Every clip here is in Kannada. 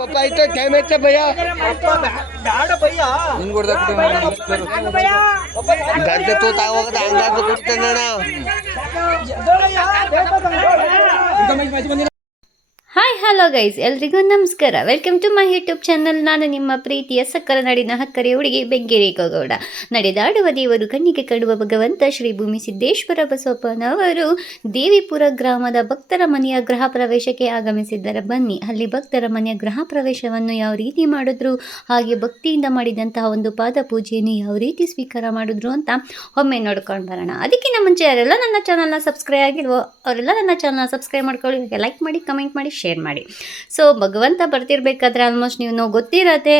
पापा इतना टाइम है भैया डाड़ भैया ಹಿಂಗ್ ಹೊಡ್ದಾಕ್ಬಿಟ್ಟು ಗಂಟೆ ತೂತ ಹೋಗದ ಹಂಗಾದ್ರು ಕುಡ್ತಾನ ಹಾಯ್ ಹಲೋ ಗೈಸ್, ಎಲ್ರಿಗೂ ನಮಸ್ಕಾರ. Welcome to my YouTube channel. ನಾನು ನಿಮ್ಮ ಪ್ರೀತಿಯ ಸಕ್ಕರ ನಾಡಿನ ಹಕ್ಕರೆ ಹುಡುಗಿ ಬೆಂಗಿರೇಗೌಡ. ನಡೆದಾಡುವ ದೇವರು ಕಣ್ಣಿಗೆ ಕಾಣುವ ಭಗವಂತ ಶ್ರೀ ಭೂಮಿ ಸಿದ್ದೇಶ್ವರ ಬಸವಪ್ಪನವರು ದೇವಿಪುರ ಗ್ರಾಮದ ಭಕ್ತರ ಮನೆಯ ಗೃಹ ಪ್ರವೇಶಕ್ಕೆ ಆಗಮಿಸಿದ್ದಾರೆ. ಬನ್ನಿ ಅಲ್ಲಿ ಭಕ್ತರ ಮನೆಯ ಗೃಹ ಪ್ರವೇಶವನ್ನು ಯಾವ ರೀತಿ ಮಾಡಿದ್ರು, ಹಾಗೆ ಭಕ್ತಿಯಿಂದ ಮಾಡಿದಂತಹ ಒಂದು ಪಾದ ಪೂಜೆಯನ್ನು ಯಾವ ರೀತಿ ಸ್ವೀಕಾರ ಮಾಡಿದ್ರು ಅಂತ ಒಮ್ಮೆ ನೋಡ್ಕೊಂಡು ಬರೋಣ. ಅದಕ್ಕಿಂತ ಮುಂಚೆ ಯಾರೆಲ್ಲ ನನ್ನ ಚಾನಲ್ನ ಸಬ್ಸ್ಕ್ರೈಬ್ ಆಗಿಲ್ವೋ ಅವರೆಲ್ಲ ನನ್ನ ಚಾನಲ್ನ ಸಬ್ಸ್ಕ್ರೈಬ್ ಮಾಡ್ಕೊಳ್ಳಿ, ಲೈಕ್ ಮಾಡಿ, ಕಮೆಂಟ್ ಮಾಡಿ, ಶೇರ್ ಮಾಡಿ. ಸೊ ಭಗವಂತ ಬರ್ತಿರ್ಬೇಕಾದ್ರೆ ಆಲ್ಮೋಸ್ಟ್ ನೀವು ಗೊತ್ತಿರತ್ತೆ,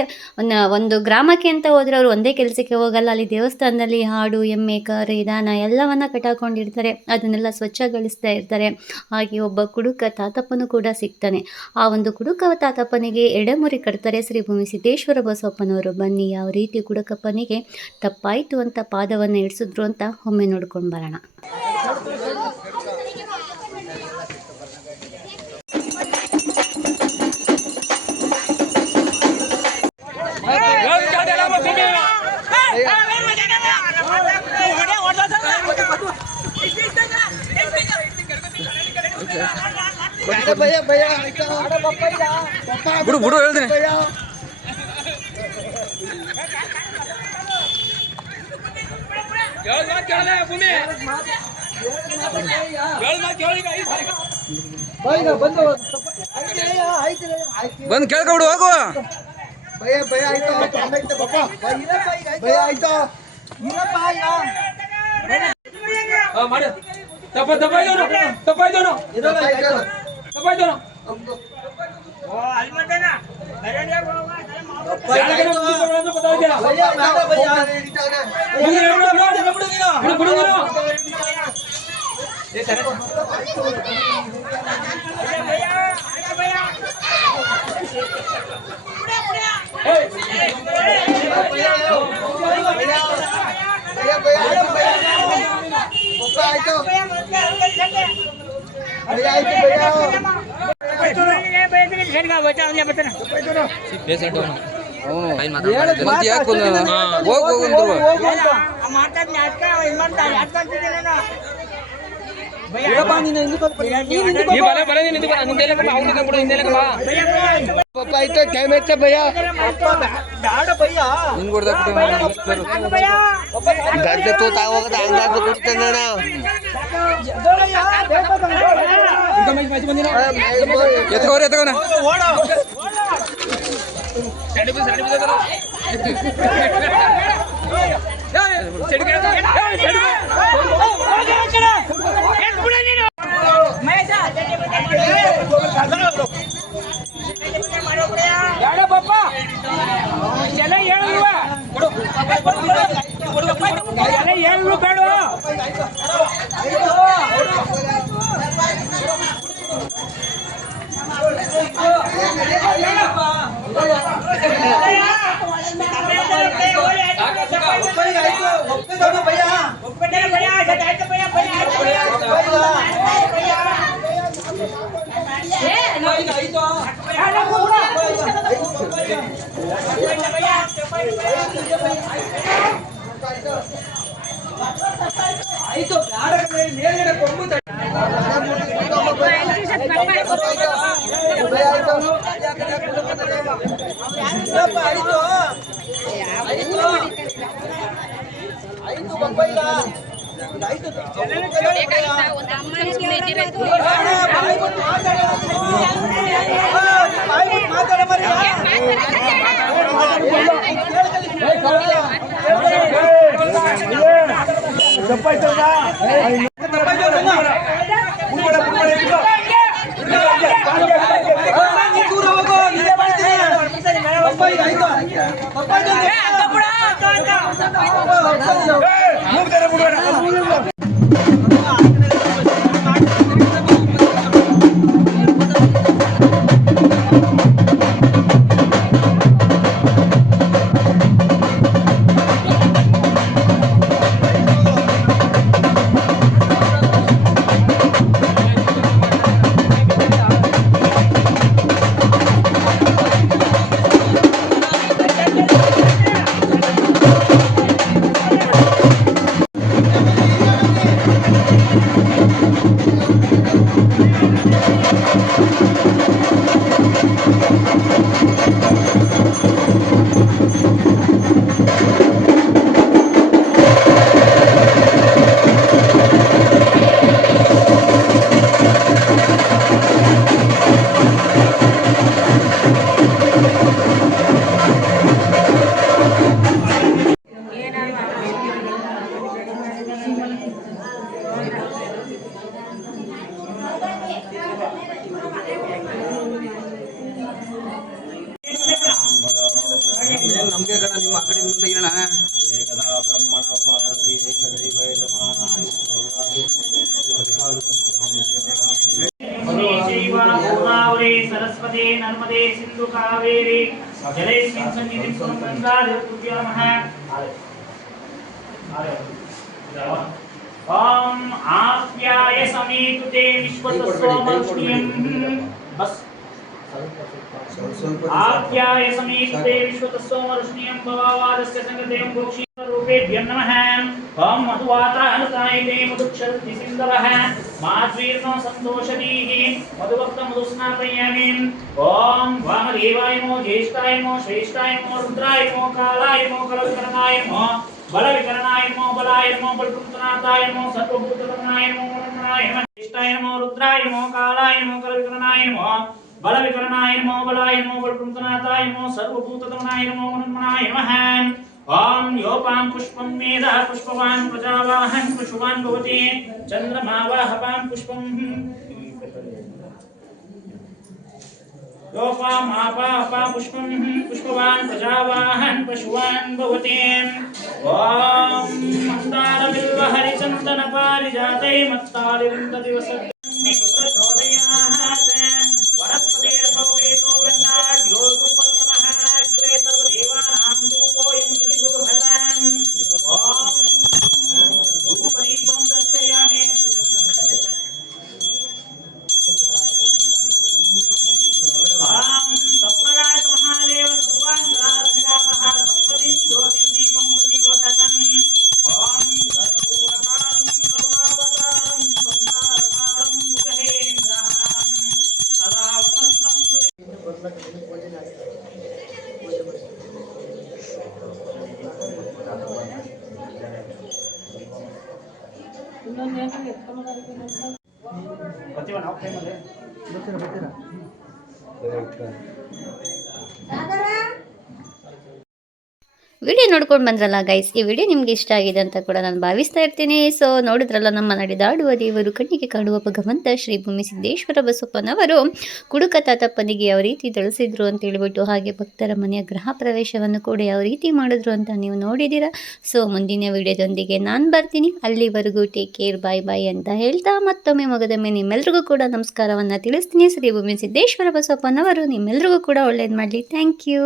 ಒಂದು ಗ್ರಾಮಕ್ಕೆ ಅಂತ ಹೋದ್ರೆ ಅವರು ಒಂದೇ ಕೆಲಸಕ್ಕೆ ಹೋಗಲ್ಲ. ಅಲ್ಲಿ ದೇವಸ್ಥಾನದಲ್ಲಿ ಹಾಡು, ಎಮ್ಮೆ, ಕರು, ದಾನ ಎಲ್ಲವನ್ನ ಕಟ್ಟಾಕೊಂಡಿರ್ತಾರೆ. ಅದನ್ನೆಲ್ಲ ಸ್ವಚ್ಛಗೊಳಿಸ್ತಾ ಇರ್ತಾರೆ. ಹಾಗೆ ಒಬ್ಬ ಕುಡುಕ ತಾತಪ್ಪನು ಕೂಡ ಸಿಗ್ತಾನೆ. ಆ ಒಂದು ಕುಡುಕ ತಾತಪ್ಪನಿಗೆ ಎಡೆಮುರಿ ಕಟ್ತಾರೆ ಶ್ರೀ ಭೂಮಿ ಸಿದ್ದೇಶ್ವರ ಬಸವಪ್ಪನವರು. ಬನ್ನಿ ಯಾವ ರೀತಿ ಕುಡುಕಪ್ಪನಿಗೆ ತಪ್ಪಾಯಿತು ಅಂತ ಪಾದವನ್ನು ಇಡಿಸಿದ್ರು ಅಂತ ಒಮ್ಮೆ ನೋಡ್ಕೊಂಡು ಬರೋಣ. भैया भैया ಬಿಡು ಬಿಡು ಹೇಳ್ತೀನಿ. ಬಂದು ಕೇಳ್ಕೊಬಿಡು ಹೋಗು. भैया भैया आइतो पापा भैया आइतो ಮಾಡಿ ತಪ್ಪಾಯ್ತು पापा इतना टाइम है भैया डाड़ भैया ಹಿಂಗ್ ಹೊಡ್ದಾಕ್ಬಿಟ್ಟು ಗಂಟೆ ತೂತ ಹೋಗದ ಹಂಗಾದ್ರು ಕುಡ್ತಾನ ಎತ್ಕೋರಿ ಎತ್ಕೋಣ. ನಮ್ಗೆ ಕಣ ನಿಮ್ಮ ಆ ಕಡೆ ಮುಂದೆ ಇರೋಣ. ಏಕದಾ ಬ್ರಹ್ಮಣ ಭಾರತಿ ಏಕದೈವೈಲಮಾನಾಯ ಗೋದಾವರಿ ಸರಸ್ವತಿ ನರ್ಮದೆ ಸಿಂಧು ಕಾವೇರಿ ಜಲೇಸ್ಮಿನ್ ಸನ್ನಿಧಿಂ ಸುಗಂಧಾದಿ ತುಭ್ಯಮಃ. ಓಂ ಆಪ್ಯಾಯ ಸಮೀಕೃತೆ ವಿಶ್ವತಸ್ಸೋಮರುಷ್ಣಿಯಂ ಬಸ್ आप्याय समीकृते विश्वतस्सोमरुष्णियं भवावादस्य संगतेयं भोक्षीरूपेभ्यं नमः. ओं मधुवातानुतायते मधुक्षरति सिन्धवः माध्वीर्नो सन्तोषदीः मधुवक्तमधुस्नापयामि. ओं वामदेवाय नमो ज्येष्ठाय नमो श्रेष्ठाय नमो रुद्राय नमो कालाय नमो कलविकरणाय नमो बलविकरणाय नमो बलाय नमो बलपुत्रनाथाय नमो सर्वभूतगमनाय नमो मनोमनाय नमः. ज्येष्ठाय नमो रुद्राय नमो कालाय नमो कलविकरणाय नमो बलविकरणाय नमो बलाय नमो बलपुत्रनाथाय नमो सर्वभूतगमनाय नमो मनोमनाय नमः. ओं योपां पुष्पं मेध पुष्पवान् प्रजावाहन् पुष्पवान् भवति चन्द्रमावाहपां पुष्पं योपाम् आपाहपा पुष्पं पुष्पवान् प्रजावाहन् पशुवान् भवति. ओं मन्दारबिल्व हरिचन्दन पारिजातै मत्तालिवृन्दति वसति ವಿಡಿಯೋ ನೋಡ್ಕೊಂಡು ಬಂದ್ರಲ್ಲ ಗೈಸ್, ಈ ವಿಡಿಯೋ ನಿಮ್ಗೆ ಇಷ್ಟ ಆಗಿದೆ ಅಂತ ಕೂಡ ನಾನು ಭಾವಿಸ್ತಾ ಇರ್ತೀನಿ. ಸೊ ನೋಡಿದ್ರಲ್ಲ, ನಮ್ಮ ನಡೆದಾಡುವ ದೇವರು ಕಣ್ಣಿಗೆ ಕಾಣುವ ಭಗವಂತ ಶ್ರೀ ಭೂಮಿ ಸಿದ್ದೇಶ್ವರ ಬಸಪ್ಪನವರು ಕುಡುಕ ತಾತಪ್ಪನಿಗೆ ಯಾವ ರೀತಿ ತಿಳಿಸಿದ್ರು ಅಂತ ಹೇಳ್ಬಿಟ್ಟು, ಹಾಗೆ ಭಕ್ತರ ಮನೆಯ ಗೃಹ ಪ್ರವೇಶವನ್ನು ಕೂಡ ಯಾವ ರೀತಿ ಮಾಡಿದ್ರು ಅಂತ ನೀವು ನೋಡಿದ್ದೀರಾ. ಸೊ ಮುಂದಿನ ವಿಡಿಯೋದೊಂದಿಗೆ ನಾನು ಬರ್ತೀನಿ. ಅಲ್ಲಿವರೆಗೂ ಟೇಕ್ ಕೇರ್, ಬಾಯ್ ಬಾಯ್ ಅಂತ ಹೇಳ್ತಾ ಮತ್ತೊಮ್ಮೆ ಮಗದೊಮ್ಮೆ ನಿಮ್ಮೆಲ್ರಿಗೂ ಕೂಡ ನಮಸ್ಕಾರವನ್ನು ತಿಳಿಸ್ತೀನಿ. ಶ್ರೀ ಭೂಮಿ ಸಿದ್ದೇಶ್ವರ ಬಸಪ್ಪನವರು ನಿಮ್ಮೆಲ್ರಿಗೂ ಕೂಡ ಒಳ್ಳೇದು ಮಾಡಲಿ. Thank you.